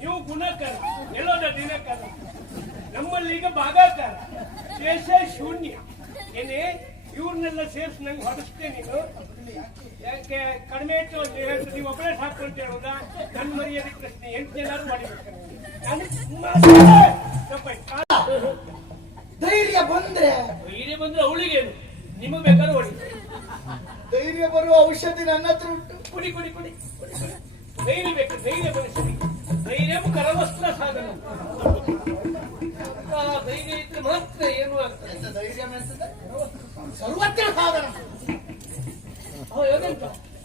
ನೀವು ಗುಣಕರ, ಎಲ್ಲೋದ ದಿನಕರ. ನಮ್ಮಲ್ಲಿ ಈಗ ಭಾಗಾಕಾರ, ದೇಶ ಶೂನ್ಯ. ಏನೇ ಇವ್ರನ್ನೆಲ್ಲ ಸೇರಿಸಿ ನಂಗೆ ಹೊಡಿಸ್ತೇ ನೀನು. ಯಾಕೆ ಕಡಿಮೆ ಇಟ್ಟು ನೀವು ಒಬ್ಬರೇ ಸಾಕೊಂತ ಹೇಳೋದ? ನನ್ನ ಮರ್ಯಾದೆ ಪ್ರಶ್ನೆ 8 ಜನ ಹೊಡಿಬೇಕು. ಧೈರ್ಯ ಬಂದ್ರೆ ಅವಳಿಗೇನು, ನಿಮಗೆ ಬೇಕಾದ್ರೆ ಹೊಡಿ. ಧೈರ್ಯ ಬರುವ ಔಷಧಿ ನನ್ನ ಹತ್ರ ಉಂಟು. ಕುಡಿ ಕುಡಿ ಕುಡಿ ಕುಡಿ ಕುಡಿ. ಧೈರ್ಯ ಬೇಕು, ಧೈರ್ಯ ಬಯಸಿ. ಧೈರ್ಯ ಕರವಸ್ತ್ರ ಸಾಧನ. ಧೈರ್ಯ ಇದ್ರೆ ಮಾತ್ರ ಏನು ಆಗ್ತದೆ. ಧೈರ್ಯ ಸರ್ವತ್ರ ಸಾಧನ.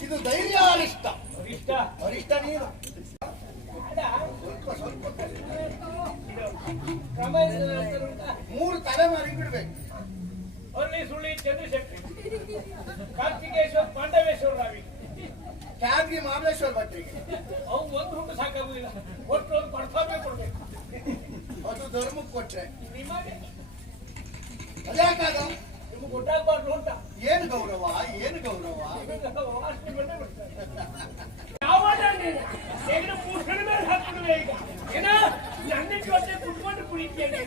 ಇದು ಧೈರ್ಯ ಅರಿಷ್ಟ. ಅರಿಷ್ಟ ನೀನು ಮೂರು ತಲೆ ಮಾರಿ ಬಿಡ್ಬೇಕು. ಅಲ್ಲಿ ಸುಳ್ಳಿ ಚಂದ್ರಶೆಟ್ಟಿ, ಕಾರ್ತಿಕೇಶ್ವರ್, ಪಾಂಡವೇಶ್ವರ ರಾವಿ, ಕ್ಯಾದ್ರಿ ಮಹಾಬಲೇಶ್ವರ ಭಟ್ರಿಗೆ ಅವು ಒಂದು ಹುಟ್ಟು ಸಾಕಾಗುದಿಲ್ಲ. ಒಟ್ಟು ಒಂದು ಪಡ್ಸಾಮೆ ಕೊಡ್ಬೇಕು. ಅದು ಧರ್ಮಕ್ಕೆ ಕೊಟ್ರೆ ನಿಮಗೆ ಅದ್ಯಾಕಾಗ ನಿಮ್ಗೆ ಗೊತ್ತಾಗ್ಬಾರ್ದು ಅಂತ. ಏನು ಗೌರವ, ಏನು ಗೌರವ. ಪೂಷಣ ಮೇಲೆ ಹಾಕಿದ್ರೆ ಈಗ ಏನ ನನ್ನ ಜೊತೆ ಕುಟ್ಕೊಂಡು ಕುಡಿತೇನೆ.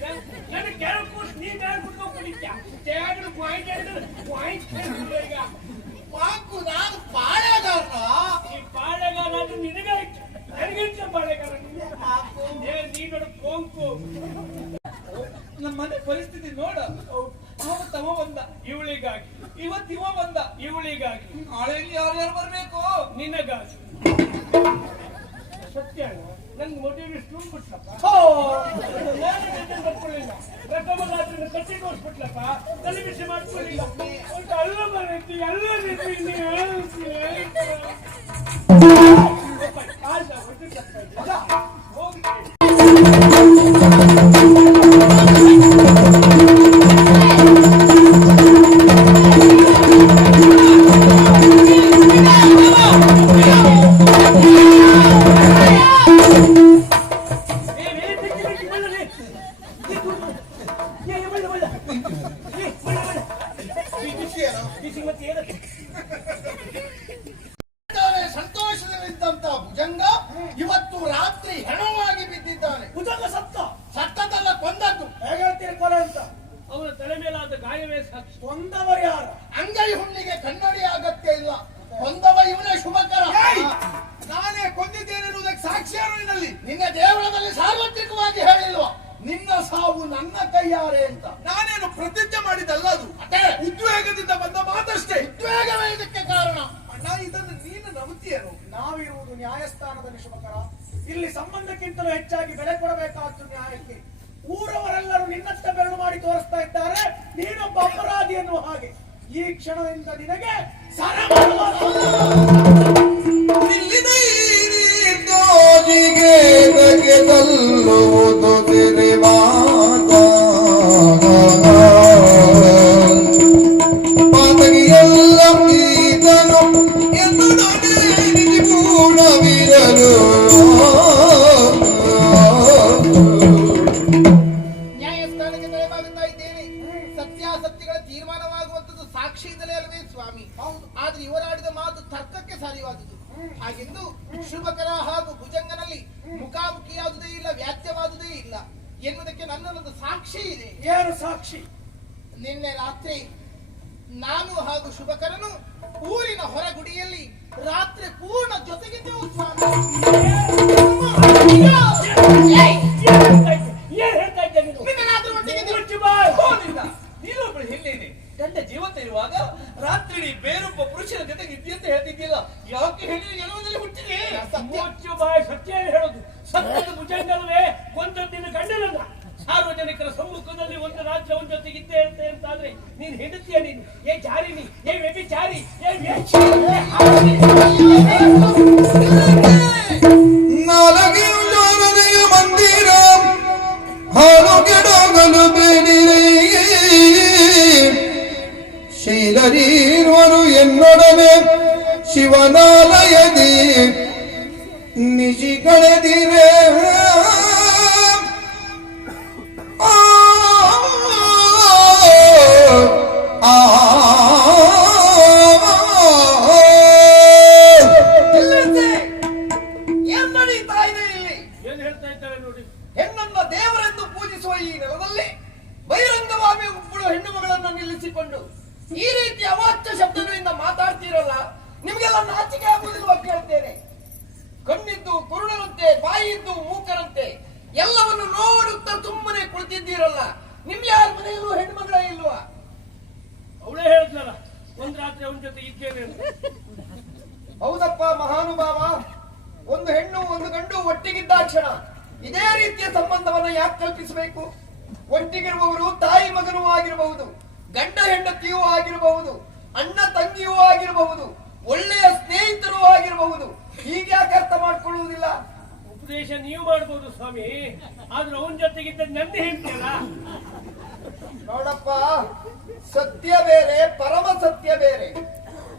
ನನ್ನ ಕೆಳ ಕೂಸ್ ನೀ ಮೇಲೆ ಕುಟ್ಕೊಂಡು ಕುಡಿತ್ಯಾ. ಈಗ ಪಾಕು ನಾನು ಪಾಳೆಗಾರ. ಈ ಪಾಳೆಗಾರ ಅದು ನಿನಗಾಯ್ತು, ನನಗಿಂತ ಪಾಳೆಗಾರ ನೀನು ಕೊಂಕು. ನಮ್ಮ ಮನೆ ಪರಿಸ್ಥಿತಿ ನೋಡ. ತಮ್ಮ ಬಂದ ಇವಳಿಗಾಗಿ, ಇವತ್ತಿವ ಬಂದ ಇವಳಿಗಾಗಿ, ನಾಳೆಯಲ್ಲಿ ಯಾರ್ಯಾರು ಬರ್ಬೇಕು? ನಿನಗಾಗಿ. ಸತ್ಯ ನನ್ಗೆ ಮೊದಲು ಸ್ಕೂಲ್ ಬಿಟ್ಲಪ್ಪ. ಬರ್ಕೊಳ್ಳಿಲ್ಲ. ಪ್ರಥಮ ರಾತ್ರಿ ಕಟ್ಟಿ ತೋರಿಸ್ಬಿಟ್ಲಪ್ಪ. ತಲೆ ಬಿಸಿ ಮಾಡ್ಕೊಳ್ಳಿಲ್ಲ. ಅಲ್ಲ ಬರೈತಿ, ಎಲ್ಲ ರೀತಿ ಹೋಗಿ ಸಂತೋಷದಲ್ಲಿದ್ದಂತ ಭುಜಂಗ ಇವತ್ತು ರಾತ್ರಿ ಹೆಣವಾಗಿ ಬಿದ್ದಿದ್ದಾನೆ. ಭುಜಂಗ ಸತ್ತದಲ್ಲ, ಕೊಂದದ್ದು. ಹೇಗೆ ಹೇಳ್ತೀರಿ ಕೊಲೆ ಅಂತ? ಅವನ ತಲೆ ಮೇಲಾದ ಗಾಯವೇ ಸಾಕ್ಷಿ. ಕೊಂದವ ಯಾರು? ಅಂಗೈ ಹುಣ್ಣಿಗೆ ಕನ್ನಡಿ ಅಗತ್ಯ ಇಲ್ಲ. ಕೊಂದವ ಇವನೇ ಶುಭಕರ. ನಾನೇ ಕೊಂದಿದ್ದೇನೆನ್ನುವುದಕ್ಕೆ ಸಾಕ್ಷಿ ಯಾರು ನಿನ್ನಲ್ಲಿ? ನಿನ್ನ ದೇವಳದಲ್ಲಿ ಸಾರ್ವತ್ರಿಕವಾಗಿ ಹೇಳಿಲ್ವಾ ನಿನ್ನ ಸಾವು ನನ್ನ ಕೈಯಾರೆ ಅಂತ? ನಾನೇನು ಪ್ರತಿಜ್ಞೆ ಮಾಡಿದ್ದಲ್ಲ, ಅದು ಅದೇ ಉದ್ವೇಗದಿಂದ ಬಂದ ಮಾತಷ್ಟೇ. ಉದ್ವೇಗವೇ ಇದಕ್ಕೆ ಕಾರಣ. ಅಣ್ಣ, ಇದನ್ನು ನೀನು ನಂಬುತ್ತೀಯನು? ನಾವಿರುವುದು ನ್ಯಾಯಸ್ಥಾನದಲ್ಲಿ ಶುಭಕರ. ಇಲ್ಲಿ ಸಂಬಂಧಕ್ಕಿಂತಲೂ ಹೆಚ್ಚಾಗಿ ಬೆಲೆ ಕೊಡಬೇಕಾದ್ದು ನ್ಯಾಯಕ್ಕೆ. ಊರವರೆಲ್ಲರೂ ನಿನ್ನತ್ತ ಬೆರಳು ಮಾಡಿ ತೋರಿಸ್ತಾ ಇದ್ದಾರೆ, ನೀನೊಬ್ಬ ಅಪರಾಧಿ ಎನ್ನುವ ಹಾಗೆ. ಈ ಕ್ಷಣದಿಂದ ನಿನಗೆ ನ್ಯಾಯಸ್ಥಾನಕ್ಕೆ ತಲೆಬಾಗುತ್ತಾ ಇದ್ದೇನೆ. ಸತ್ಯಾಸತ್ಯಗಳ ತೀರ್ಮಾನವಾಗುವಂತದ್ದು ಸಾಕ್ಷಿಯಿಂದಲೇ ಅಲ್ವೇ ಸ್ವಾಮಿ? ಆದ್ರೆ ಇವರಾಡಿದ ಮಾತು ತರ್ಕಕ್ಕೆ ಸಾಧ್ಯವಾದುದು. ಹಾಗೆಂದು ಶುಭಕರ ಹಾಗೂ ಭುಜಂಗನಲ್ಲಿ ಮುಖಾಮುಖಿಯಾದುದೇ ಇಲ್ಲ, ವ್ಯಾಜ್ಯವಾದುದೇ ಇಲ್ಲ ಎನ್ನುವುದಕ್ಕೆ ನನ್ನಲ್ಲೊಂದು ಸಾಕ್ಷಿ ಇದೆ. ಏನು ಸಾಕ್ಷಿ? ನಿನ್ನೆ ರಾತ್ರಿ ನಾನು ಹಾಗೂ ಶುಭಕರನು ಊರಿನ ಹೊರಗುಡಿಯಲ್ಲಿ ರಾತ್ರಿ ಪೂರ್ಣ ಜೊತೆಗಿದ್ದೆವು ಸ್ವಾಮಿ. ನೀನೊಬ್ಬಳು ಹೆಣ್ಣೇನೆ, ಗಂಡ ಜೀವಂತ ಇರುವಾಗ ರಾತ್ರಿ ಬೇರೊಬ್ಬ ಪುರುಷನ ಜೊತೆಗೆ ಇದ್ದೀಯಂತ ಹೇಳ್ತಿದ್ದಿಲ್ಲ. ಯಾಕೆ ಹೆಣ್ಣಿನ ಜನ್ಮದಲ್ಲಿ ಹುಟ್ಟಿದೆ? ಮುಚ್ಚು ಬಾಯಿ, ಸತ್ಯ ಹೇಳೋದು. ಸತ್ಯದ ಭುಜಂಗಲ್ವೇ ಒಂದೊಂದಿನ ಗಂಡನಲ್ಲ. ಸಾರ್ವಜನಿಕರ ಸಮ್ಮುಖದಲ್ಲಿ ಒಂದು ರಾಜ್ಯ ಒಂದ್ ಜೊತೆಗೆ ಇದ್ದೇ ಇರುತ್ತೆ ಅಂತಾದ್ರೆ ನೀನ್ ಹೆಂಡತಿಯ ನೀನು ಏ ಜಾರಿನಿ, ಏ ವ್ಯಭಿಚಾರಿ, ಏ ಮಂದಿರ ಹಾಲು ಗಿಡಗಳು ಬೇಡಿರೆ ಶೀಲರೀರ್ವರು ಎನ್ನೊಡನೆ ಶಿವನಾಲಯದಿ ನಿಜಿ ಕಳೆದಿರೆ. ಏನ್ ಹೇಳ್ತಾ ನೋಡುತ್ತಾ ಸುಮ್ಮನೆ ಕುಳಿತಿದ್ದೀರಲ್ಲ, ನಿಮ್ ಯಾರ ಮನೆಯಲ್ಲೂ ಹೆಣ್ಮಗಳ ಇಲ್ವಾ? ಅವಳೇ ಹೇಳಿದ್ನಲ್ಲ ಒಂದ್ ರಾತ್ರಿ ಅವನ ಜೊತೆ ಇದ್ದೇನೆ ಅಂತ. ಹೌದಪ್ಪ ಮಹಾನುಭಾವ, ಒಂದು ಹೆಣ್ಣು ಒಂದು ಗಂಡು ಒಟ್ಟಿಗಿದ್ದಾಕ್ಷಣ ಇದೇ ರೀತಿಯ ಸಂಬಂಧವನ್ನ ಯಾಕೆ ಕಲ್ಪಿಸಬೇಕು? ಒಟ್ಟಿಗಿರುವವರು ತಾಯಿ ಮಗನೂ ಆಗಿರಬಹುದು, ಗಂಡ ಹೆಂಡತಿಯೂ ಆಗಿರಬಹುದು, ಅಣ್ಣ ತಂಗಿಯೂ ಆಗಿರಬಹುದು, ಒಳ್ಳೆಯ ಸ್ನೇಹಿತರೂ ಆಗಿರಬಹುದು. ಹೀಗೆ ಯಾಕೆ ಅರ್ಥ ಮಾಡ್ಕೊಳ್ಳುವುದಿಲ್ಲ? ಉಪದೇಶ ನೀವು ಮಾಡ್ಬೋದು ಸ್ವಾಮಿ, ಆದ್ರೆ ಅವನ ಜೊತೆಗಿದ್ದ ನನ್ನ ಹೇಳ್ತೀಯಲ್ಲ. ನೋಡಪ್ಪ, ಸತ್ಯ ಬೇರೆ ಪರಮ ಸತ್ಯ ಬೇರೆ.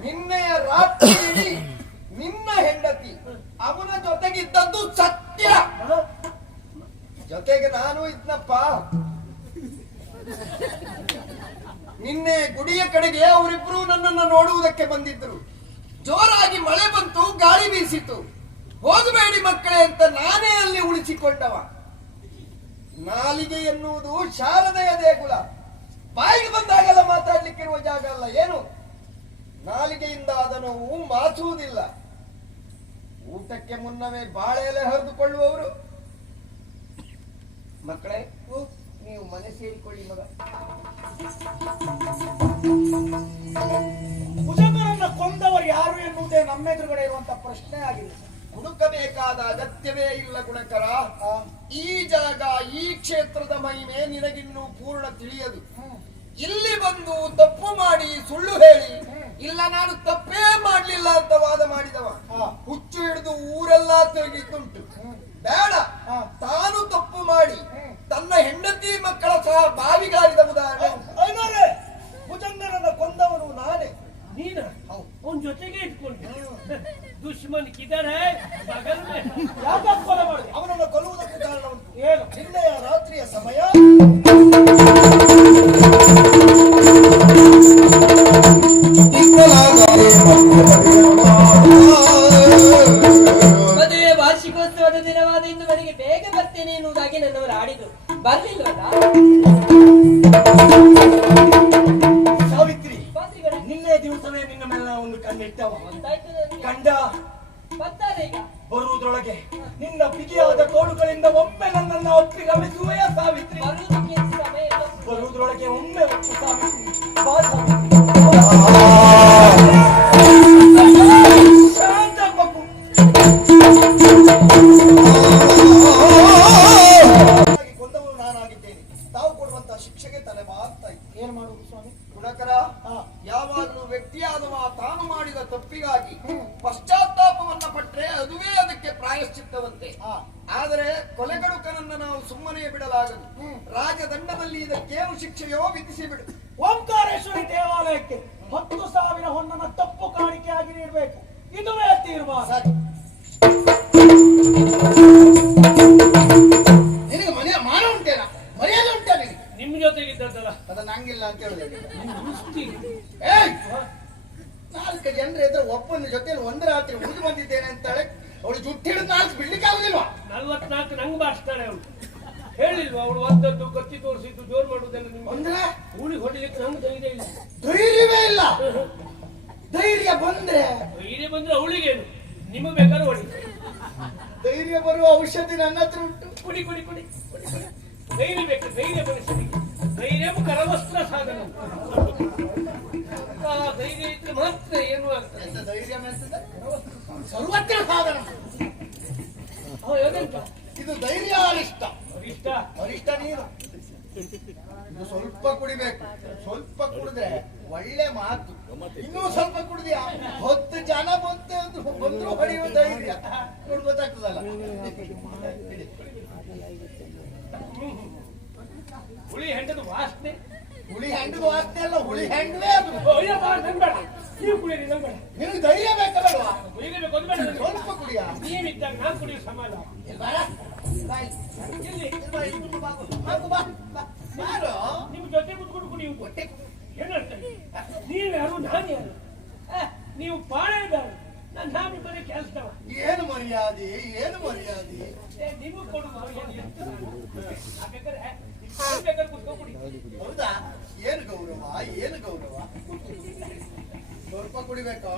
ನಿನ್ನೆಯ ರಾತ್ರಿ ಇಡೀ ನಿನ್ನ ಹೆಂಡತಿ ಅವನ ಜೊತೆಗಿದ್ದದ್ದು ಸತ್ಯ. ಜೊತೆಗೆ ನಾನು ಇದ್ನಪ್ಪ. ನಿನ್ನೆ ಗುಡಿಯ ಕಡೆಗೆ ಅವರಿಬ್ರು ನನ್ನನ್ನು ನೋಡುವುದಕ್ಕೆ ಬಂದಿದ್ರು. ಜೋರಾಗಿ ಮಳೆ ಬಂತು, ಗಾಳಿ ಬೀಸಿತು. ಹೋಗಬೇಡಿ ಮಕ್ಕಳೇ ಅಂತ ನಾನೇ ಅಲ್ಲಿ ಉಳಿಸಿಕೊಂಡವ. ನಾಲಿಗೆ ಎನ್ನುವುದು ಶಾರದೆಯ ದೇಗುಲ. ಬಾಯಿಗೆ ಬಂದಾಗೆಲ್ಲ ಮಾತಾಡ್ಲಿಕ್ಕಿರುವ ಜಾಗ ಅಲ್ಲ. ಏನು ನಾಲಿಗೆಯಿಂದ ಅದನ್ನು ಮಾಸುವುದಿಲ್ಲ. ಊಟಕ್ಕೆ ಮುನ್ನವೇ ಬಾಳೆ ಎಲೆ ಹರಿದುಕೊಳ್ಳುವವರು. ಮಕ್ಕಳೇ, ನೀವು ಮನೆ ಸೇರಿಕೊಳ್ಳಿ ಮಗ. ಭುಜಂಗನನ್ನ ಕೊಂದವರು ಯಾರು ಎನ್ನುವುದೇ ನಮ್ಮೆದುರುಗಡೆ ಇರುವಂತ ಪ್ರಶ್ನೆ ಆಗಿದೆ. ಹುಡುಕಬೇಕಾದ ಅಗತ್ಯವೇ ಇಲ್ಲ ಗುಣಕರ. ಈ ಜಾಗ, ಈ ಕ್ಷೇತ್ರದ ಮಹಿಮೆ ನಿನಗಿನ್ನೂ ಪೂರ್ಣ ತಿಳಿಯದು. ಇಲ್ಲಿ ಬಂದು ತಪ್ಪು ಮಾಡಿ ಸುಳ್ಳು ಹೇಳಿ ಇಲ್ಲ ನಾನು ತಪ್ಪೇ ಮಾಡ್ಲಿಲ್ಲ ಅಂತ ವಾದ ಮಾಡಿದವ ಹುಚ್ಚು ಹಿಡಿದು ಊರೆಲ್ಲ ತಿರುಗಿದ್ದುಂಟು. ಬೇಡ, ತಾನು ತಪ್ಪು ಮಾಡಿ ತನ್ನ ಹೆಂಡತಿ ಮಕ್ಕಳ ಸಹ ಬಾವಿಗಾರಿದ ಉದಾಹರಣೆ. ಭುಜಂಗನನ್ನ ಕೊಂದವನು ನಾನೇ. ನೀನ ಅವನ ಜೊತೆಗೆ ಇಟ್ಕೊಂಡು ದುಶ್ಮನ್ ಕಿದರ್ ಹೈ ಬಗಲ್ ಮೇ. ಯಾಕೆ ಕೊಲೆ ಮಾಡಿದೆ? ಅವನನ್ನು ಕೊಲ್ಲುವುದಕ್ಕೆ ಕಾರಣ ಉಂಟು. ಏನು? ನಿನ್ನೆಯ ರಾತ್ರಿಯ ಸಮಯ ಮದುವೆ ವಾರ್ಷಿಕೋತ್ಸವದ ದಿನವಾದ ಇಂದು ಮನೆಗೆ ಬೇಗ ಬರ್ತೇನೆ ಎನ್ನುವುದಾಗಿ ನನ್ನವರು ಆಡಿದ್ರು. ಬರ್ಲಿಲ್ವಲ್ಲ? ಸಾವಿತ್ರಿ, ಪಾತ್ರಿಗಳೇ, ನಿನ್ನೆ ದಿವಸವೇ ನಿನ್ನ ಮೇಲೆ ಒಂದು ಕಣ್ಣಿಟ್ಟವ. ಗೊತ್ತಾಯ್ತು ನನಗೆ. ಕಂಡ ಬರ್ತಾರೆ ಈಗ. ಬರುವುದರೊಳಗೆ ನಿನ್ನ ಬಿಗಿಯಾದ ತೋಳುಗಳಿಂದ ಒಮ್ಮೆ ನನ್ನನ್ನು ಒಪ್ಪಿಗಮಿಸುವೆಯ ಸಾವಿತ್ರಿ? ಬರುವುದಕ್ಕೆ ಸಮಯ ಇಲ್ಲ. ಬರುವುದರೊಳಗೆ ಒಮ್ಮೆ ಒಪ್ಪು ಸಾವಿತ್ರಿ. ಬಾ ಸಾವಿತ್ರಿ. ಶಾಂತ ಮಗು. ಕೊಂದವನು ನಾನಾಗಿದ್ದೇನೆ. ತಾವು ಕೊಡುವಂತಹ ಶಿಕ್ಷೆಗೆ ತಲೆ ಬಾಗ್ತಾ ಇತ್ತು. ಏನ್ ಮಾಡುವುದು ಸ್ವಾಮಿ? ಗುಣಕರ, ಯಾವಾಗಲೂ ವ್ಯಕ್ತಿಯಾದವ ತಾನು ಮಾಡಿದ ತಪ್ಪಿಗಾಗಿ ಪಶ್ಚಾತ್ತಾಪವನ್ನ ಪಟ್ರೆ ಅದುವೇ ಅದಕ್ಕೆ ಪ್ರಾಯಶ್ಚಿತ್ತವಂತೆ. ಆದರೆ ಕೊಲೆಗಡುಕನನ್ನ ನಾವು ಸುಮ್ಮನೆ ಬಿಡಲಾಗದು. ರಾಜದಂಡದಲ್ಲಿ ಇದಕ್ಕೇನು ಶಿಕ್ಷೆಯೋ ವಿಧಿಸಿ ಬಿಡು. ಓಂಕಾರೇಶ್ವರಿ ದೇವಾಲಯಕ್ಕೆ 10,000 ಹೊನ್ನನ್ನ ತಪ್ಪು ಕಾಣಿಕೆಯಾಗಿ ನೀಡಬೇಕು. ಇದುವೇ ತೀರ್ಮಾನ. ನಿನಗೆ ಮನೆಯ ಮಾನ ಉಂಟೇನಾ? ಮರ್ಯಾದೆ ಉಂಟಾ ನಿನಗೆ? ನಿಮ್ ಜೊತೆಗಿದ್ದದ್ದಲ್ಲ ಅದ ನಂಗಿಲ್ಲ ಅಂತ ಹೇಳುದು. ದೃಷ್ಟಿ. ಏಯ್, 4 ಜನರ ಎದುರು ಒಪ್ಪನ ಜೊತೆಲಿ ಒಂದು ರಾತ್ರಿ ಉಳಿದು ಬಂದಿದ್ದೇನೆ ಅಂತಾಳೆ. ಅವಳು ಜುಟ್ಟು ಹಿಡಿದು 4 ಬಿಡ್ಲಿಕ್ಕೆ ಆಗುದಿಲ್ವಾ? 44 ನಂಗೆ ಬಾರಿಸ್ತಾಳೆ ಅವಳು. ಹೇಳಿಲ್ವಾ ಅವಳು ಒಂದದ್ದು ಕತ್ತಿ ತೋರಿಸಿದ್ದು ಜೋರ್ ಮಾಡುವುದೆಲ್ಲ ನಿಮ್ಗೆ ಅಂದ್ರೆ ಊಳಿಗೆ ಹೊಡಿಲಿಕ್ಕೆ ನಂಗೆ ಧೈರ್ಯ ಇಲ್ಲ. ಧೈರ್ಯವೇ ಇಲ್ಲ. ಧೈರ್ಯ ಬಂದ್ರೆ ಧೈರ್ಯ ಬಂದ್ರೆ ಅವಳಿಗೇನು, ನಿಮಗೆ ಬೇಕಾದ್ರೆ ಹೊಡಿ. ಧೈರ್ಯ ಬರುವ ಔಷಧಿ ನನ್ನ ಹತ್ರ ಉಂಟು. ಕುಡಿ ಕುಡಿ ಕುಡಿ ಕುಡಿ ಕುಡಿ. ಧೈರ್ಯ ಬೇಕು, ಧೈರ್ಯ ಮನುಷ್ಯನಿಗೆ. ಧೈರ್ಯ ಕರವಸ್ತ್ರ ಸಾಧನ. ಧೈರ್ಯ ಇದ್ರೆ ಮಾತ್ರ ಏನು ಆಗ್ತದೆ. ಎಂತ ಧೈರ್ಯ ಮೆಲ್ತದೆ? ಸರ್ವತ್ರ ಸಾಧನ. ಎಂತ ಇದು ಧೈರ್ಯ ಅರಿಷ್ಟ. ಇಷ್ಟ ಅರಿಷ್ಟ ನೀರು. ಇದು ಸ್ವಲ್ಪ ಕುಡಿಬೇಕು. ಸ್ವಲ್ಪ ಕುಡಿದ್ರೆ ಒಳ್ಳೆ ಮಾತು. ಇನ್ನೂ ಸ್ವಲ್ಪ ಕುಡಿದ್ಯಾ 10 ಜನ ಬಂದ್ರು ಹೊಡೆಯುವ ಧೈರ್ಯ ನೋಡಿ ಗೊತ್ತಾಗ್ತದಲ್ಲ. ಹುಳಿ ಹೆಂಡದ ವಾಸನೆ. ಹುಳಿ ಹೆಂಡದ ವಾಸನೆ ಅಲ್ಲ, ಹುಳಿ ಹೆಂಡವೇ ಅದು. ಬೇಡ ನೀವು ಕುಡಿಯಿರಿ, ನಂಗೆ ಬೇಡ. ನಿನಗೆ ಧೈರ್ಯ ಬೇಕಲ್ವಾ? ಧೈರ್ಯ ಬೇಕು, ಅದು ಬೇಡ ನನಗೆ. ಸ್ವಲ್ಪ ಕುಡಿಯ. ನೀವಿದ್ದಾಗ ನಾನು ಕುಡಿಯೋ ಸಮಾನ. ಇಲ್ಲಿ ನಿಮ್ ಜೊತೆ ಮುತ್ಕೊಂಡು ಕುಡಿಯುವುದು ಹೊಟ್ಟೆ ಏನಂತ? ನೀವು ಯಾರು, ನಾನು ಯಾರು? ನೀವು ಪಾಳೆದಾರ, ನಾನು ನಾವಿ ಬರೀ ಕೆಲಸದವ. ಏನು ಮರ್ಯಾದೆ, ಏನು ಮರ್ಯಾದೆ. ನಿಮಗ್ ಕೊಡು ಬೇಕಾದ್ರೆ ಕುತ್ಕೊಂಡು ಕುಡಿ. ಹೌದಾ? ಏನು ಗೌರವ, ಏನು ಗೌರವ. ಸ್ವಲ್ಪ ಕುಡಿಬೇಕಾ?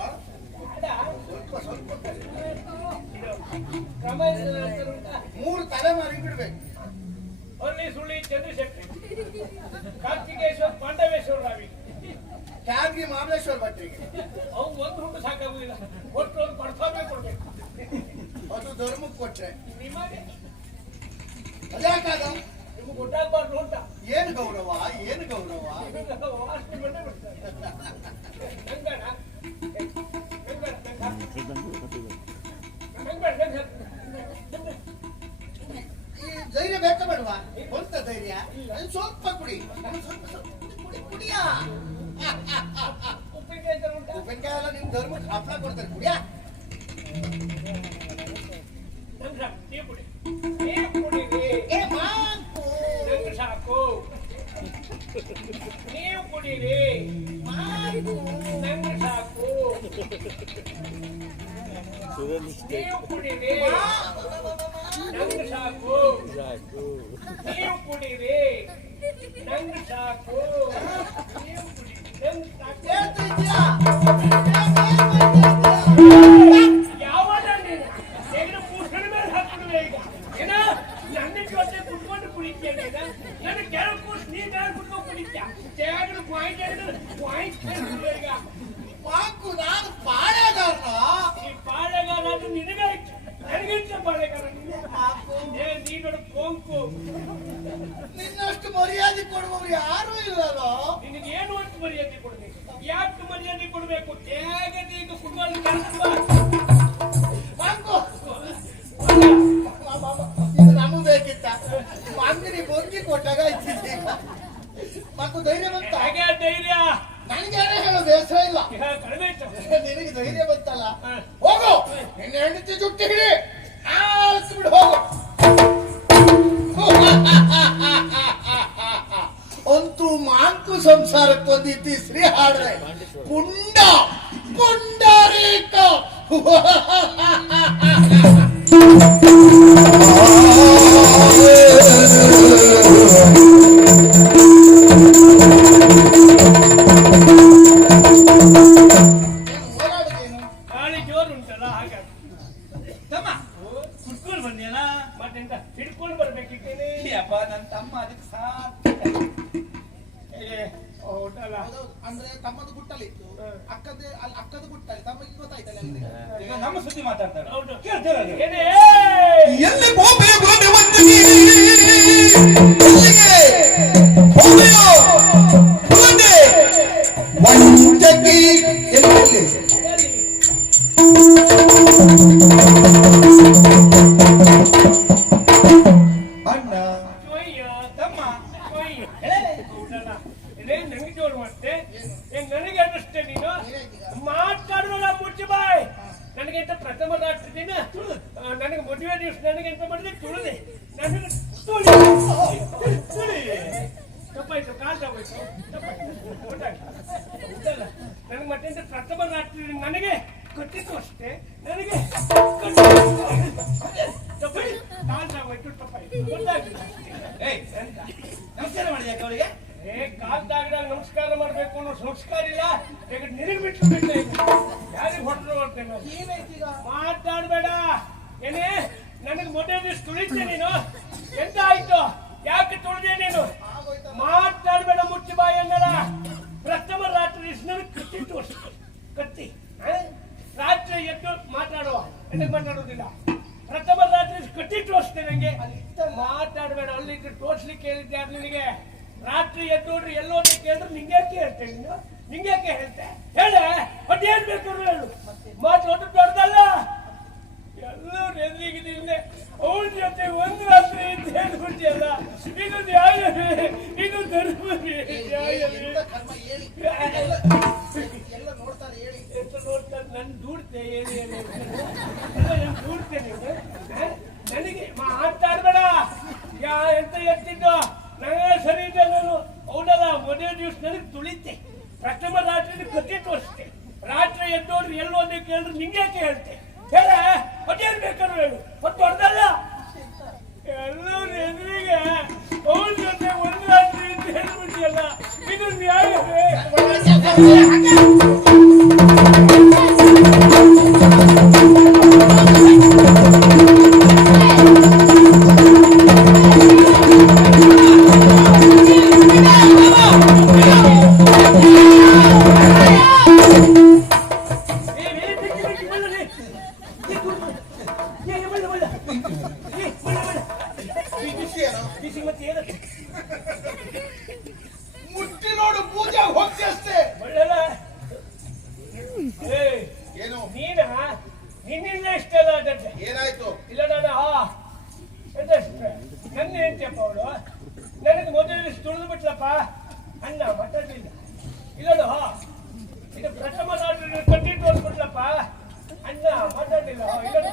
ಸ್ವಲ್ಪ ಸ್ವಲ್ಪ ಕ್ರಮ 3 ತಲೆ ಮಾರಿ ಬಿಡ್ಬೇಕು. ಒಲ್ಲಿ ಸುಳ್ಳಿ ಚಂದ್ರಶೆಟ್ಟಿ, ಕಾರ್ತಿಕೇಶ್ವರ್, ಪಾಂಡವೇಶ್ವರ ರಾವಿ, ಕ್ಯಾದ್ರಿ ಮಹಾಬಲೇಶ್ವರ ಭಟ್ರಿಗೆ ಅವು ಒಂದು ಹುಟ್ಟು ಸಾಕಾಗುದಿಲ್ಲ, ಒಟ್ಟು ಒಂದು ಪಡ್ಸಾಮೆ ಕೊಡ್ಬೇಕು. ಅದು ಧರ್ಮಕ್ಕೆ ಕೊಟ್ರೆ ನಿಮಗೆ ಅದ್ಯಾಕಾಗ ನಿಮ್ಗೆ ಗೊತ್ತಾಗ್ಬಾರ್ದು ಅಂತ ಏನ್ ಗೌರವ ಏನು ಗೌರವ ವಾಸನೆ ಬಂದೇ ಬಿಡ್ತಾರೆ. ನಂಗಣ ಈ ಧೈರ್ಯ ಬೇಕಾ ಬೇಡವಾ ಹೊಂತ ಧೈರ್ಯ ಅದು ಸ್ವಲ್ಪ ಕುಡಿ ನನಗೆ ಸ್ವಲ್ಪ ಕುಡಿ ಕುಡಿಯ ಉಪ್ಪಿನಕಾಯಿ ಅಂತ ಉಂಟಾ? ಉಪ್ಪಿನಕಾಯಿ ಎಲ್ಲ ನಿಮ್ ಧರ್ಮಕ್ಕೆ ಹಪ್ಪಳ ಕೊಡ್ತಾರೆ ಕುಡಿಯ ನಂಗೆ ಸಾಕು, ನೀವು ಕುಡಿ, ನೀವು ಕುಡೀರಿ. ಏ ಮಾಕು ನಂಗೆ ಸಾಕು, ನೀವು ಕುಡೀರಿ. ಮಾಕು ನಂಗೆ ಸಾಕು, ನೀವು ಕುಡೀರಿ. ನಂಗೆ ಸಾಕು, ನೀವು ಕುಡೀರಿ. ನಂಗೆ ಸಾಕು, ನೀವು ಕುಡೀರಿ. ನಂಗೆ ಸಾಕು. ಹೇಳ್ತಿದ್ಯಾ ಯಾವಾಗ ನೀನು ತೆಗೆದು ಕೂರ್ಸಣ ಮೇಲೆ ಹಾಕ್ಬಿಡುವೆ ಈಗ ಏನ ನನ್ನ ಜೊತೆ ಕುತ್ಕೊಂಡು ಕುಡಿತೇನೆ ನನ್ನ ಕೆಳ ಕೂರ್ಸ್ ನೀ ಕೆಳ ಕುತ್ಕೊಂಡು ಕುಡಿತ್ಯಾ ತೆಗೆದು ಪಾಯಿಂಟ್ ಈಗ ಮಾಕು ನಾನು ಪಾಳೆಗಾರನ ಈ ಪಾಳೆಗಾರ ಅದು ನಿನಗೆ ಆಯ್ತು, ನನಗಿಂತ ಪಾಳೆಗಾರ ನೀ ನೋಡು ಕೊಂಕು. ನಿನ್ನಷ್ಟು ಮರ್ಯಾದೆ ಕೊಡುವವರು ಯಾರು ಇಲ್ಲല്ലോ ನಿನಗೆ ಏನು ಅಂತ ಮರ್ಯಾದೆ ಕೊಡ್ಬೇಕು, ಯಾಕೆ ಮರ್ಯಾದೆ ಕೊಡ್ಬೇಕು? ಹೇಗೆ ಈಗ ಕುತ್ಕೊಂಡು ಕೆಲಸ ಮಾಕು ಇದು ನಮಗ್ ಬೇಕಿತ್ತ ಅಂಗಡಿ ಬೊಂಗಿ ಕೊಟ್ಟಾಗ ಇಟ್ಟಿದ್ದೆ ಮಾಕು ಧೈರ್ಯ ಬಂತ ಹಾಗೆ ಧೈರ್ಯ ನನಗೇನೆ ಹೇಳೋ ಬೇಸರ ಇಲ್ಲ ಕಡಿಮೆ ಇತ್ತು. ನಿನಗೆ ಧೈರ್ಯ ಬಂತಲ್ಲ ಹೋಗು ನಿನ್ನ ಹೆಂಡತಿ ಜುಟ್ಟಿ ಹಿಡಿ ಆಳಿಸ್ಬಿಡು ಹೋಗು ಅಂತೂ ಮಾಂಕು ಸಂಸಾರಕ್ಕೆ ಒಂದು ಇತ್ತೀಸ್ರಿ ಹಾಡ್ರೆ ಪುಂಡ ಪುಂಡರೀಕ ಗಾಳಿ ಜೋರು ಉಂಟಲ್ಲ ಹಾಗಾಗಿ ತಮ್ಮ ಕುತ್ಕೊಂಡು ಬಂದ್ಯಲ್ಲ ಮತ್ತೆಂತ ಹಿಡ್ಕೊಂಡು ಬರ್ಬೇಕಿದ್ದೇನೆ. ಅಪ್ಪ ನನ್ನ ತಮ್ಮ ಅದಕ್ಕೆ ಉಂಟಲ್ಲ ಅಂದ್ರೆ ತಮ್ಮದು ಗುಟ್ಟಲಿತ್ತು ಅಕ್ಕದ ಅಕ್ಕದ ಗುಟ್ಟಲಿ ತಮಗೆ ಗೊತ್ತಾಯ್ತಲ್ಲ ಈಗ ನಮ್ಮ ಸುದ್ದಿ ಮಾತಾಡ್ತಾರೆ ಹೌದು. ಕೇಳ್ತೀರ ಏನೇ ಎಲ್ಲಿ ಬೋಂಬೆ ವಂಚಕಿ ಎಲ್ಲಿ ಅಣ್ಣ ಚೊಯ್ಯ ತಮ್ಮ ಚೊಯ್ಯ ಹೌದಲ್ಲ ಇದೇ ನಂಗೆ ಜೋರು ಮತ್ತೆ ನನಗೆ ಅನ್ನಿಸ್ತೇ ನೀನು ಮಾತಾಡುವ ಮುಚ್ಚಿ ಬಾಯ್. ನನಗೆಂತ ಪ್ರಥಮ ರಾಷ್ಟ್ರ ದಿನ ನನಗೆ ಮದುವೆ ದಿವಸ ನನಗೆಂತ ಮಾಡಿದೆ ತುಳಿದೆ ನನಗೆ ತಪ್ಪಾಯ್ತು, ಕಾಲ್ ತಗೋಯ್ತು, ನನಗೆ ಮತ್ತೆ ಪ್ರಥಮ ರಾತ್ರಿ ನನಗೆ ಕಟ್ಟಿತ್ತು ಅಷ್ಟೇ, ನನಗೆ ತಪ್ಪಾಯ್ತು, ಕಾಲ್ ತಗೋಯ್ತು, ತಪ್ಪಾಯ್ತು, ಗೊತ್ತಾಗಿಲ್ಲ. ಏಯ್ ನಮಸ್ಕಾರ ಮಾಡಿದ್ಯಾ ಅವಳಿಗೆ? ಕಾಲ್ ತಾಗಿದಾಗ ನಮಸ್ಕಾರ ಮಾಡ್ಬೇಕು ಅನ್ನೋ ಸಂಸ್ಕಾರ ಇಲ್ಲ. ಈಗ ನಿನಗೆ ಬಿಟ್ಟು ಬಿಟ್ಟೆ ಯಾರಿಗೆ ಹೊಟ್ಟರು ಅಂತೇನೆ ಮಾತಾಡ್ಬೇಡ. ಏನೇ ನನಗೆ ಮೊದಲೇ ದಿವಸ ತುಳಿದ್ದೆ ನೀನು, ಎಂತ ಆಯ್ತು? ಯಾಕೆ ತುಳಿದೆ ನೀನು? ಮಾತಾಡ್ಬೇಡ, ಮುಚ್ಚಿ ಬಾಯಿ ಅನ್ನಲ್ಲ. ಪ್ರಥಮ ರಾತ್ರಿ ನನಗೆ ಕತ್ತಿ ತೋರಿಸ್ತು, ಕತ್ತಿ ರಾತ್ರಿ ಎದ್ದು ಮಾತಾಡುವ, ನನಗೆ ಮಾತಾಡೋದಿಲ್ಲ. ಪ್ರಥಮ ರಾತ್ರಿ ಕಟ್ಟಿ ತೋರಿಸ್ತೇನೆ ನಂಗೆ. ಮಾತಾಡ್ಬೇಡ, ಅಲ್ಲಿದ್ದು ತೋರ್ಸ್ಲಿಕ್ಕೆ ಹೇಳಿದ್ದೆ ಯಾರು ನಿನಗೆ? ರಾತ್ರಿ ಎದ್ದು ನೋಡ್ರಿ ಎಲ್ಲೋದ್ರೆ ಕೇಳಿದ್ರೆ ನಿಂಗ್ಯಾಕೆ ಹೇಳ್ತೇನೆ ನೀನು? ನಿಂಗ್ಯಾಕೆ ಹೇಳ್ತೆ ಹೇಳೆ? ಅದೇನ್ ಬೇಕಾದ್ರು ಹೇಳು, ಮಾತು ಒಟ್ಟು ದೊಡ್ಡದಲ್ಲ. ಎಲ್ಲರೂ ಎದುರಿಗಿದ್ದೀನಿ ಅವಳ ಜೊತೆ ಒಂದು ರಾತ್ರಿ ಅಂತ ಹೇಳ್ಬಿಟ್ಟಿಯಲ್ಲ, ಇದು ನ್ಯಾಯವೇ? ಇದು ಧರ್ಮವೇ? ನ್ಯಾಯವೇ? ಎಲ್ಲ ನೋಡ್ತಾರೆ ಹೇಳಿ ಎಂತ ನೋಡ್ತಾರೆ? ನನ್ ದೂಡ್ತೆ ಹೇಳಿ ಹೇಳಿ ದೂಡ್ತೆ ನೀನು ನನಗೆ ಮಾತಾಡ್ಬೇಡ. ಎಂತ ಎತ್ತಿದ್ದು ನನಗೆ ಸರಿ ಇದೆ. ನಾನು ಅವನಲ್ಲ ಮೊದಲೇ ದಿವಸ ನನಗೆ ತುಳಿತೆ, ಪ್ರಥಮ ರಾತ್ರಿ ಕತ್ತಿ ತೋರಿಸ್ತೆ. ರಾತ್ರಿ ಎದ್ದೋಡ್ರಿ ಎಲ್ಲೋದೇ ಕೇಳಿದ್ರೆ ನಿಂಗ್ಯಾಕೆ ಹೇಳ್ತೆ ಹೇಳ? ಅದೇನ್ ಬೇಕಾದ್ರು ಹೇಳು, ಅದು ದೊಡ್ಡದಲ್ಲ. ಎಲ್ಲರೂ ಎದುರಿಗೆ ಅವಳ ಜೊತೆ ಒಂದು ರಾತ್ರಿ ಅಂತ ಹೇಳ್ಬಿಟ್ಟಿಯಲ್ಲ, ಇದು ನ್ಯಾಯವೇ? ಬಿಸಿ ಏನೋ ಬಿಸಿ ಮತ್ತೆ ಏನಕ್ಕೆ ಮುಟ್ಟಿ ನೋಡು ಪೂಜೆ ಹೋಗ್ತಿ ಅಷ್ಟೇ. ಒಳ್ಳೆಲ್ಲ ಏ ಏನು ನೀನ ನಿನ್ನಿಂದ ಇಷ್ಟೆಲ್ಲ ಅದಕ್ಕೆ ಏನಾಯ್ತು? ಇಲ್ಲ ನಾನು ನನ್ನ ಹೇಳ್ತಿಯಪ್ಪ ಅವಳು ನನಗೆ ಮೊದಲು ತುಳಿದು ಬಿಟ್ಲಪ್ಪ ಅಣ್ಣ ಮಾತಾಡ್ಲಿಲ್ಲ ಇಲ್ಲೋಡು ಇದು ಪ್ರಥಮ ಕಟ್ಟಿ ತೋರಿಸ್ಬಿಟ್ಲಪ್ಪ ಅಣ್ಣ ಮಾತಾಡ್ಲಿಲ್ಲ ಇಲ್ಲೋಡು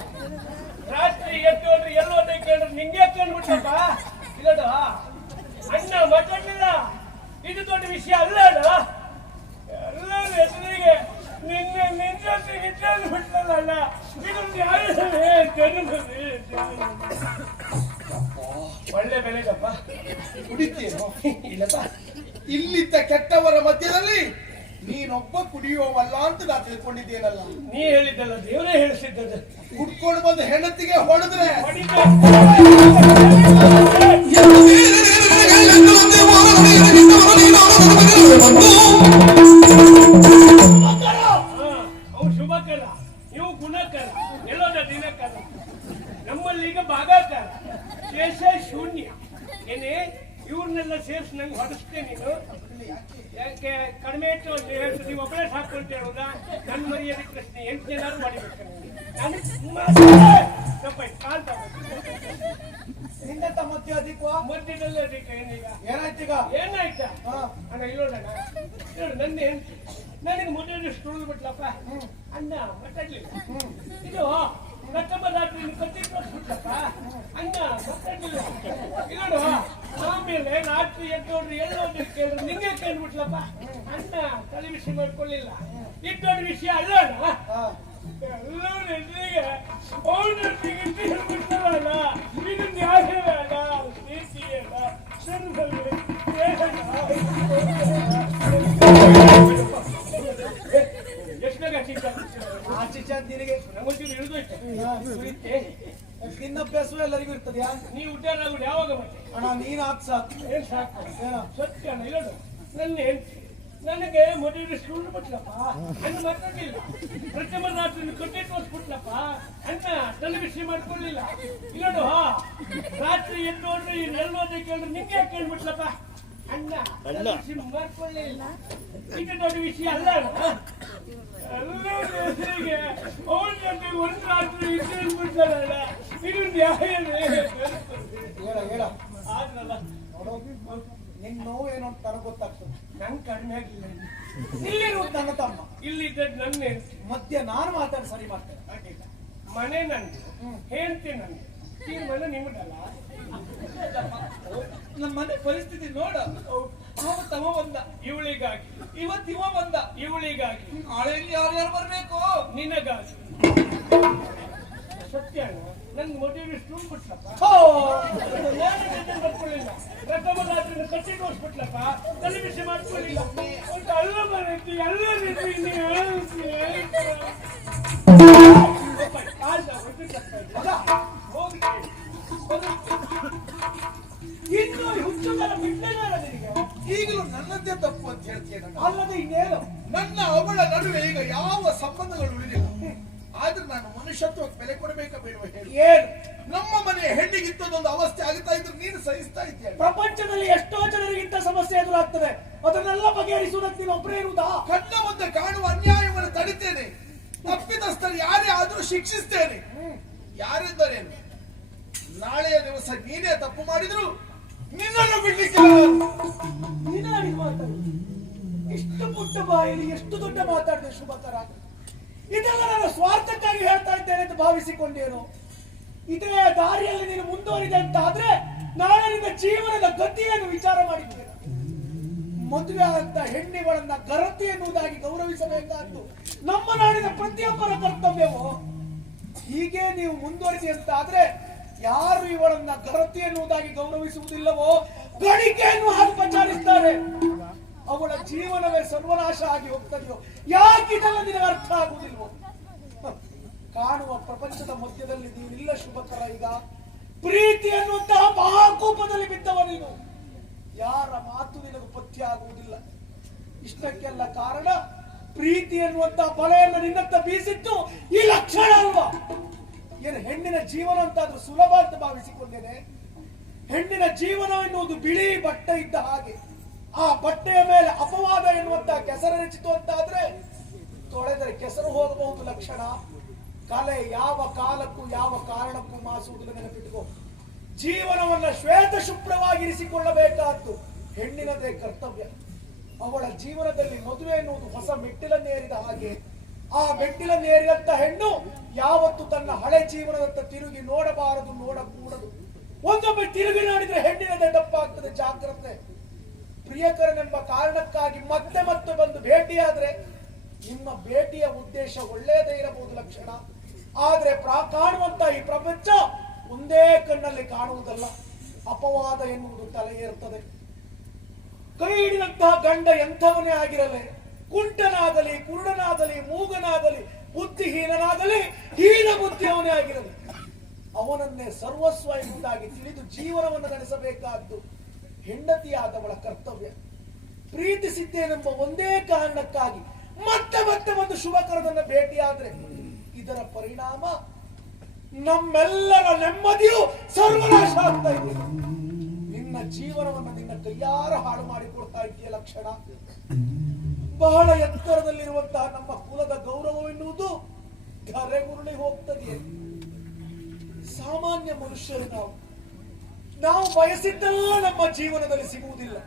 ರಾತ್ರಿ ಎದ್ದು ಹೋದ್ರೆ ಎಲ್ಲೋದ್ರೆ ಕೇಳಿದ್ರೆ ನಿಂಗೆ ಕೇಳ್ಬಿಟ್ಲಪ್ಪ ಇಲ್ಲೋಡು ಅಣ್ಣ ಮಾತಾಡ್ಲಿಲ್ಲ ಇದು ದೊಡ್ಡ ವಿಷಯ ಅಲ್ಲ ಎಲ್ಲ ಹೆಸರಿಗೆ ನಿನ್ನೆ ನಿನ್ನೆ ಬಿಟ್ಟಲ್ಲ ಇದೊಂದು ಒಳ್ಳೆ ಬೆಲೆಗಪ್ಪ ಕುಡಿತೀನೋ? ಇಲ್ಲಪ್ಪ ಇಲ್ಲಿದ್ದ ಕೆಟ್ಟವರ ಮಧ್ಯದಲ್ಲಿ ನೀನೊಬ್ಬ ಕುಡಿಯುವವಲ್ಲ ಅಂತ ನಾ ತಿಳ್ಕೊಂಡಿದ್ದೇನಲ್ಲ. ನೀ ಹೇಳಿದ್ದಲ್ಲ ದೇವರೇ ಹೇಳಿಸಿದ್ದದು ಕುಡ್ಕೊಂಡು ಬಂದ ಹೆಂಡತಿಗೆ ಹೊಡೆದ್ರೆ ಅವ್ನು ಶುಭಕರ ನೀವು ಗುಣಕರ ಎಲ್ಲೋದ ದಿನಕರ ನಮ್ಮಲ್ಲಿ ಈಗ ಭಾಗಾಕಾರ ಶೇಷ ಶೂನ್ಯ ಏನೇ ಇವ್ರನ್ನೆಲ್ಲ ಸೇರಿಸಿ ನಂಗೆ ಹೊಡಿಸ್ತೇ ನೀನು ಯಾಕೆ ಕಡಿಮೆ ಇಟ್ಟು ನೀವು ಒಬ್ಬರೇ ಸಾಕೊಂತೇ ಹೌದಾ ನನ್ನ ಮರ್ಯಾದೆ ಪ್ರಶ್ನೆ 8 ಜನ ಮಾಡಿಬೇಕು ನಾನು ಕಾಲ್ ನಿಂದ ಮಧ್ಯ ಅದಕ್ಕೂ ಮಧ್ಯದಲ್ಲೇ ಅದಕ್ಕೆ ಏನೀಗ ಏನಾಯ್ತೀಗ? ಏನಾಯ್ತಾ ಅಣ್ಣ ಇಲ್ಲೋಣ ನೋಡು ನನ್ನ ಹೆಂಡತಿ ನನಗೆ ಮೊದಲು ತುಳಿದು ಬಿಟ್ಲಪ್ಪ ಅಣ್ಣ ಮಾತಾಡ್ಲಿಲ್ಲ ಇದು ಪ್ರಥಮ ರಾತ್ರಿ ಕತ್ತಿ ತೋರಿಸ್ಬಿಟ್ಲಪ್ಪ ಅಣ್ಣ ಮಾತಾಡ್ಲಿಲ್ಲ ಇಲ್ಲೋಡು ಆಮೇಲೆ ರಾತ್ರಿ ಎದ್ದೋಡ್ರಿ ಎಲ್ಲೋದ್ರೆ ಕೇಳಿದ್ರೆ ನಿಂಗೆ ಕೇಳ್ಬಿಟ್ಲಪ್ಪ ಅಣ್ಣ ತಲೆ ಬಿಸಿ ಮಾಡ್ಕೊಳ್ಳಿಲ್ಲ ಇದು ದೊಡ್ಡ ವಿಷಯ ಅಲ್ಲ ಅಣ್ಣ ಎಲ್ಲರೂ ಎದುರಿಗೆ ಅವನು ಬಿಟ್ಟಲ್ಲ ಇದು ನ್ಯಾಯವೇ ಅಲ್ಲ ನೀತಿ ಅಲ್ಲ ನಿನಗೆ ನಮಗೊಂಚೂರು ಹಿಡಿದೋಯ್ತು ನಿನ್ನಭ್ಯಾಸ ಎಲ್ಲರಿಗೂ ಇರ್ತದ್ಯಾ? ನೀವು ಉದ್ದಾರ ಆಗೋದು ಯಾವಾಗ ಮತ್ತೆ ಅಣ್ಣ ನೀನ್ ಹಾಕ್ ಸಾಕು. ಏನ್ ಸಾಕು ಸತ್ಯ ಅಣ್ಣ ಇಲ್ಲೋಡು ನನ್ನ ಹೆಂಡತಿ ನನಗೆ ಮದುವೆ ಸುಳ್ಳು ಬಿಟ್ಲಪ್ಪ ಅಣ್ಣ ಮಾತಾಡ್ಲಿಲ್ಲ ಪ್ರಥಮ ರಾತ್ರಿ ಕಟ್ಟಿ ತೋರಿಸ್ಬಿಟ್ಲಪ್ಪ ಅಣ್ಣ ತಲೆ ಬಿಸಿ ಮಾಡ್ಕೊಳ್ಳಿಲ್ಲ ಇಲ್ಲೋಡು ರಾತ್ರಿ ಎದ್ದು ನೋಡ್ರಿ ಎಲ್ಲೋದ್ರೆ ಕೇಳಿದ್ರೆ ನಿಂಗೆ ಕೇಳ್ಬಿಟ್ಲಪ್ಪ ಅಣ್ಣ ತಲೆ ಬಿಸಿ ಮಾಡ್ಕೊಳ್ಳಿಲ್ಲ ಇದು ದೊಡ್ಡ ವಿಷಯ ಅಲ್ಲ ಅಣ್ಣ ಹೆಸರಿಗೆ ಅವನ ಜೊತೆ ಒಂದು ರಾತ್ರಿ ಇದ್ಬಿಟ್ಲಲ್ಲ ಇದು ನ್ಯಾಯವೇ ಹೇಳ ಆದ್ರಲ್ಲ ನಿನ್ ನೋವು ಏನು ಅಂತ ನನಗೆ ಗೊತ್ತಾಗ್ತದೆ. ನಂಗೆ ಕಡಿಮೆ ಆಗಿಲ್ಲ ಇಲ್ಲಿರುವುದು ನನ್ನ ತಮ್ಮ, ಇಲ್ಲಿದ್ದದ್ದು ನನ್ನ ಹೆಂಡತಿ ಮಧ್ಯ ನಾನು ಮಾತಾಡಿ ಸರಿ ಮಾಡ್ತೇನೆ. ಅಡ್ಡಿಲ್ಲ ಮನೆ ನಂದು ಹೇಳ್ತೀನಿ ನಂದು ತೀರ್ಮಾನ ನಿಮ್ಮದಲ್ಲ ನಮ್ಮ ಮನೆ ಪರಿಸ್ಥಿತಿ ನೋಡ ಅವ ತವ ಬಂದ ಇವಳಿಗಾಗಿ ಇವತ್ತಿವ ಬಂದ ಇವಳಿಗಾಗಿ ನಾಳೆ ಯಾರ್ಯಾರು ಬರ್ಬೇಕು ನಿನಗಾಗಿ ಸತ್ಯ ನನ್ಗೆ ಮದುವೆ ತುಂಬಿಟ್ಲಪ್ಪ ನಾನು ಬರ್ಕೊಳ್ಳಿಲ್ಲ ಪ್ರಥಮ ರಾತ್ರಿ ಕಟ್ಟಿ ತೋರಿಸ್ಬಿಟ್ಲಪ್ಪ ತಲೆ ಬಿಸಿ ಮಾಡ್ಕೊಳ್ಳಿಲ್ಲ ಒಂದು ಅಲ್ಲ ಬರೈತಿ ಎಲ್ಲ ರೀತಿ ಇನ್ನು ಹುಚ್ಚುಗಳ ಬಿಟ್ಟಿಲ್ಲ ನಿನಗೆ ಈಗಲೂ ನನ್ನದೇ ತಪ್ಪು ಅಂತ ಹೇಳ್ತೇನೆ. ಅಲ್ಲದೆ ಇನ್ನೇನು ನನ್ನ ಅವಳ ನಡುವೆ ಈಗ ಯಾವ ಸಂಬಂಧಗಳು ಉಳಿದಿಲ್ಲ. ಆದ್ರೆ ನಾನು ಮನುಷ್ಯತ್ವಕ್ಕೆ ಬೆಲೆ ಕೊಡಬೇಕಾ ಬೇಡವಾ ಹೇಳಿ? ಏನು ನಮ್ಮ ಮನೆಯ ಹೆಣ್ಣಿಗಿಂತದೊಂದು ಅವಸ್ಥೆ ಆಗ್ತಾ ಇದ್ರೆ ನೀನು ಸಹಿಸ್ತಾ ಇದ್ದೀಯ. ಪ್ರಪಂಚದಲ್ಲಿ ಎಷ್ಟೋ ಜನರಿಗಿಂತ ಸಮಸ್ಯೆ ಎದುರಾಗ್ತದೆ, ಅದನ್ನೆಲ್ಲ ಬಗೆಹರಿಸುವುದಕ್ಕೆ ನೀನು ಒಬ್ಬರೇ ಇರುವುದಾ? ಕಣ್ಣ ಮುಂದೆ ಕಾಣುವ ಅನ್ಯಾಯವನ್ನು ತಡಿತೇನೆ, ತಪ್ಪಿತಸ್ಥರು ಯಾರೇ ಆದರೂ ಶಿಕ್ಷಿಸ್ತೇನೆ. ಯಾರೆಂದರೇನು, ನಾಳೆಯ ದಿವಸ ನೀನೇ ತಪ್ಪು ಮಾಡಿದ್ರು ನಿನ್ನನ್ನು ಬಿಡ್ಲಿಕ್ಕೆ ನೀನಾಡಿದ ಮಾತಾಡಿ ಇಷ್ಟು ಪುಟ್ಟ ಬಾಯಲ್ಲಿ ಎಷ್ಟು ದೊಡ್ಡ ಮಾತಾಡಿದೆ ಶುಭಕರ. ಇದೆಲ್ಲ ನನ್ನ ಸ್ವಾರ್ಥಕ್ಕಾಗಿ ಹೇಳ್ತಾ ಇದ್ದೇನೆ ಅಂತ ಭಾವಿಸಿಕೊಂಡೇನು? ಇದೇ ದಾರಿಯಲ್ಲಿ ನೀನು ಮುಂದುವರಿದೆ ಅಂತ ಆದ್ರೆ ನಾಳೆ ನಿನ್ನ ಜೀವನದ ಗತಿಯನ್ನು ವಿಚಾರ ಮಾಡಿದ್ದೇನೆ. ಮದುವೆ ಆದಂತ ಹೆಣ್ಣಿಗಳನ್ನ ಗರತಿ ಎನ್ನುವುದಾಗಿ ಗೌರವಿಸಬೇಕಾದ್ದು ನಮ್ಮ ನಾಡಿನ ಪ್ರತಿಯೊಬ್ಬರ ಕರ್ತವ್ಯವೋ. ಹೀಗೆ ನೀವು ಮುಂದುವರಿದೆ ಅಂತ ಆದ್ರೆ ಯಾರು ಇವಳನ್ನ ಗರತಿ ಎನ್ನುವುದಾಗಿ ಗೌರವಿಸುವುದಿಲ್ಲವೋ ಗಣಿಕೆಯನ್ನು ಹಾಕಿ ಪಚಾರಿಸ್ತಾರೆ. ಅವಳ ಜೀವನವೇ ಸರ್ವನಾಶ ಆಗಿ ಹೋಗ್ತದೆಯೋ? ಯಾಕಿದೆಲ್ಲ ನಿನಗೆ ಅರ್ಥ ಆಗುವುದಿಲ್ವೋ? ಕಾಣುವ ಪ್ರಪಂಚದ ಮಧ್ಯದಲ್ಲಿ ನೀನಿಲ್ಲ ಶುಭಕರ. ಈಗ ಪ್ರೀತಿ ಅನ್ನುವಂತಹ ಮಹಾಕೂಪದಲ್ಲಿ ಬಿದ್ದವ ನೀನು. ಯಾರ ಮಾತು ನಿನಗೆ ಪಥ್ಯ ಆಗುವುದಿಲ್ಲ. ಇಷ್ಟಕ್ಕೆಲ್ಲ ಕಾರಣ ಪ್ರೀತಿ ಎನ್ನುವಂತಹ ಬಲೆಯನ್ನು ನಿನ್ನತ್ತ ಬೀಸಿದ್ದು ಈ ಲಕ್ಷಣ ಅಲ್ವಾ? ಏನು ನಾನೇನು ಹೆಣ್ಣಿನ ಜೀವನ ಅಂತಾದ್ರೂ ಸುಲಭ ಅಂತ ಭಾವಿಸಿಕೊಂಡೇನೆ? ಹೆಣ್ಣಿನ ಜೀವನ ಎನ್ನುವುದು ಬಿಳಿ ಬಟ್ಟೆ ಇದ್ದ ಹಾಗೆ. ಆ ಬಟ್ಟೆಯ ಮೇಲೆ ಅಪವಾದ ಎನ್ನುವಂತ ಕೆಸರು ರಚಿತು ಅಂತಾದ್ರೆ ತೊಳೆದರೆ ಕೆಸರು ಹೋಗಬಹುದು ಲಕ್ಷಣ. ಕಲೆ ಯಾವ ಕಾಲಕ್ಕೂ ಯಾವ ಕಾರಣಕ್ಕೂ ಮಾಸುವುದಿಲ್ಲ, ನೆನಪಿಟ್ಟುಕೋ. ಜೀವನವನ್ನ ಶ್ವೇತ ಶುಭ್ರವಾಗಿರಿಸಿಕೊಳ್ಳಬೇಕಾದ್ದು ಹೆಣ್ಣಿನದೇ ಕರ್ತವ್ಯ. ಅವಳ ಜೀವನದಲ್ಲಿ ಮದುವೆ ಎನ್ನುವುದು ಹೊಸ ಮೆಟ್ಟಿಲನ್ನೇರಿದ ಹಾಗೆ. ಆ ಮೆಟ್ಟಿಲನ್ನೇರಿದಂತ ಹೆಣ್ಣು ಯಾವತ್ತು ತನ್ನ ಹಳೆ ಜೀವನದತ್ತ ತಿರುಗಿ ನೋಡಬಾರದು, ನೋಡಕೂಡದು. ಒಂದೊಮ್ಮೆ ತಿರುಗಿ ನೋಡಿದ್ರೆ ಹೆಣ್ಣಿನದೇ ತಪ್ಪಾಗ್ತದೆ, ಜಾಗ್ರತೆ. ಪ್ರಿಯಕರನೆಂಬ ಕಾರಣಕ್ಕಾಗಿ ಮತ್ತೆ ಮತ್ತೆ ಬಂದು ಭೇಟಿಯಾದ್ರೆ ನಿಮ್ಮ ಭೇಟಿಯ ಉದ್ದೇಶ ಒಳ್ಳೆಯದೇ ಇರಬಹುದು ಲಕ್ಷಣ. ಆದ್ರೆ ಕಾಣುವಂತ ಈ ಪ್ರಪಂಚ ಒಂದೇ ಕಣ್ಣಲ್ಲಿ ಕಾಣುವುದಲ್ಲ, ಅಪವಾದ ಎನ್ನುವುದು ತಲೆ ಏರುತ್ತದೆ. ಕೈ ಹಿಡಿದಂತಹ ಗಂಡ ಎಂಥವನೇ ಆಗಿರಲಿ, ಕುಂಟನಾಗಲಿ, ಕುರುಡನಾಗಲಿ, ಮೂಗನಾಗಲಿ, ಬುದ್ಧಿಹೀನನಾಗಲಿ, ಹೀನ ಬುದ್ಧಿಯವನೇ ಆಗಿರಲಿ, ಅವನನ್ನೇ ಸರ್ವಸ್ವ ಎಂಬುದಾಗಿ ತಿಳಿದು ಜೀವನವನ್ನು ನಡೆಸಬೇಕಾದ್ದು ಹೆಂಡತಿಯಾದವಳ ಕರ್ತವ್ಯ. ಪ್ರೀತಿಸಿದ್ದೇನೆಂಬ ಒಂದೇ ಕಾರಣಕ್ಕಾಗಿ ಮತ್ತೆ ಮತ್ತೆ ಒಂದು ಶುಭಕರದನ್ನ ಭೇಟಿಯಾದ್ರೆ ಇದರ ಪರಿಣಾಮ ನಮ್ಮೆಲ್ಲರ ನೆಮ್ಮದಿಯು ಸರ್ವನಾಶ ಆಗ್ತಾ ಇದೆ. ನಿನ್ನ ಜೀವನವನ್ನು ನಿನ್ನ ಕೈಯಾರ ಹಾಳು ಮಾಡಿಕೊಡ್ತಾ ಇದೆಯ ಲಕ್ಷಣ. ಬಹಳ ಎತ್ತರದಲ್ಲಿರುವಂತಹ ನಮ್ಮ ಕುಲದ ಗೌರವವೆನ್ನುವುದು ಧರೆಗುರುಳಿ ಹೋಗ್ತದೆ. ಸಾಮಾನ್ಯ ಮನುಷ್ಯರು ನಾವು ಬಯಸಿದ್ದೆಲ್ಲ ನಮ್ಮ ಜೀವನದಲ್ಲಿ ಸಿಗುವುದಿಲ್ಲ.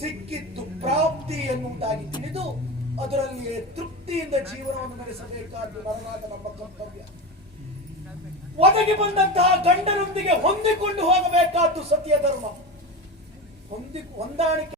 ಸಿಕ್ಕಿದ್ದು ಪ್ರಾಪ್ತಿ ಎನ್ನುವುದಾಗಿ ತಿಳಿದು ಅದರಲ್ಲಿಯೇ ತೃಪ್ತಿಯಿಂದ ಜೀವನವನ್ನು ನಡೆಸಬೇಕಾದ್ದು ನರನಾದ ನಮ್ಮ ಕರ್ತವ್ಯ. ಒದಗಿ ಬಂದಂತಹ ಗಂಡನೊಂದಿಗೆ ಹೊಂದಿಕೊಂಡು ಹೋಗಬೇಕಾದ್ದು ಸತ್ಯ ಧರ್ಮ. ಹೊಂದಾಣಿಕೆ